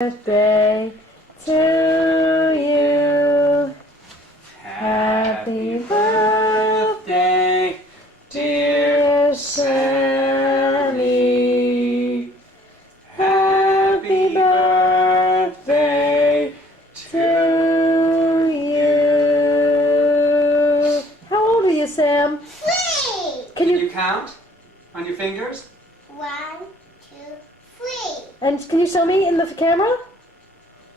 Birthday to you. Happy birthday, dear Sammy. Happy birthday to you. How old are you, Sam? 3. Can you count on your fingers? 1, 2, 3. And can you show me in the camera?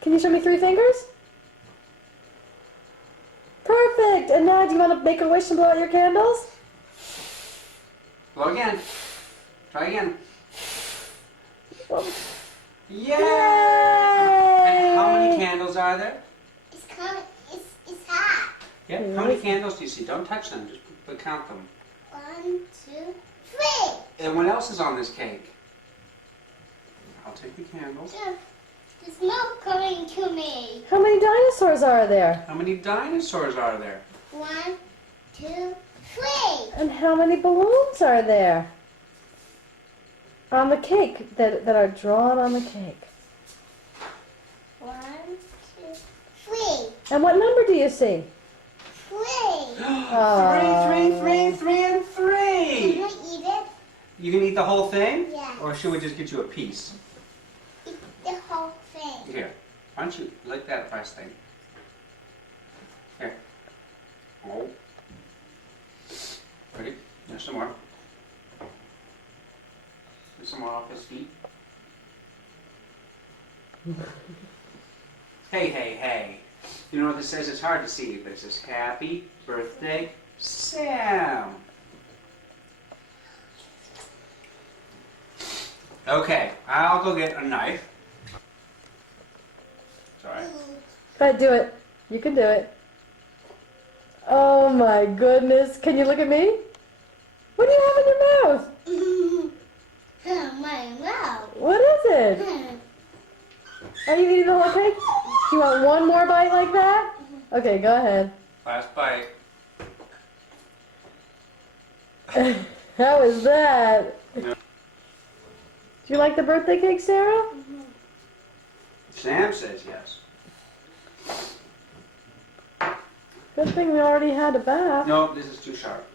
Can you show me 3 fingers? Perfect! And now do you want to make a wish and blow out your candles? Blow again. Try again. Yay! And how many candles are there? It's hot. Yeah. How many candles do you see? Don't touch them. Just count them. 1, 2, 3. And what else is on this cake? I'll take the candles. The smoke coming to me. How many dinosaurs are there? How many dinosaurs are there? 1, 2, 3. And how many balloons are there? On the cake, that are drawn on the cake. 1, 2, 3. And what number do you see? 3. Three, and 3. Can I eat it? You can eat the whole thing? Yeah. Or should we just get you a piece? Eat the whole thing. Here. Why don't you lick that first thing? Here. Oh. Ready? There's some more. There's some more off his feet. Hey. You know what this says? It's hard to see, but it says Happy Birthday, Sam. Okay, I'll go get a knife. Sorry. Go ahead, do it. You can do it. Oh my goodness. Can you look at me? What do you have in your mouth? My mouth. What is it? Are you eating the whole cake? Do you want one more bite like that? Okay, go ahead. Last bite. How is that? No. Do you like the birthday cake, Sarah? Sam says yes. Good thing we already had a bath. No, this is too sharp.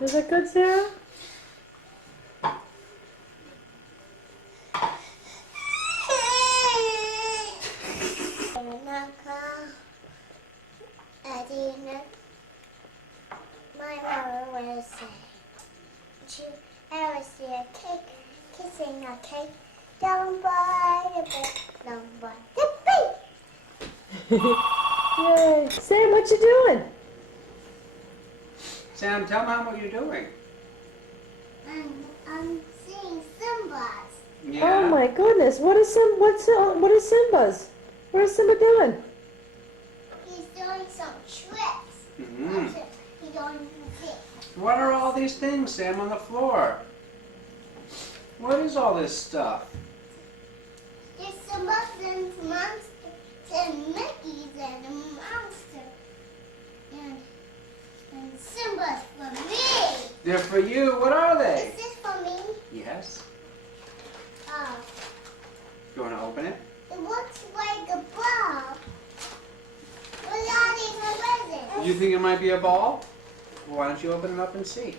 Is that good, Sarah? My mother will say, "Did you ever see a cake kissing a cake? Don't buy the bake, don't buy the bake." Yay. Sam, what you doing? Sam, tell Mom what you're doing. I'm seeing Simba's. Yeah. Oh my goodness. What is Simba's? What is Simba doing? He's doing some tricks. Mm-hmm. He's doing this. What are all these things, Sam, on the floor? What is all this stuff? There's Simba's and monsters and Mickey's and a monster. And Simba's for me. They're for you. What are Is they? this for me? Yes. Oh, You want to open it? it looks like a ball. What are these presents? You think it might be a ball? Well, why don't you open it up and see?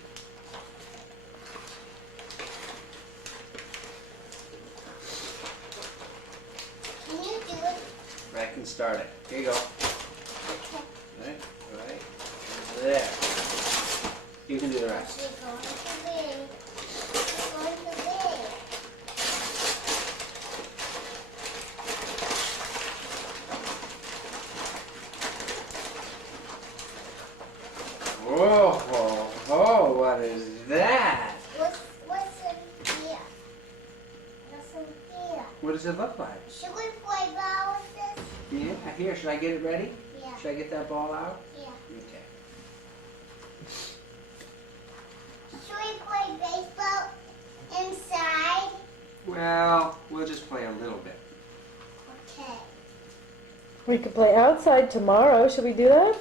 Can you do it? I can start it. Here you go. Okay. Right. There. You can do the rest. It's going to be. It's going to be. Whoa, what is that? What's in here? What's in here? What does it look like? Should we play ball with this? Yeah, here, should I get it ready? Yeah. Should I get that ball out? Yeah. Okay. Should we play baseball inside? Well, we'll just play a little bit. Okay. We could play outside tomorrow. Should we do that?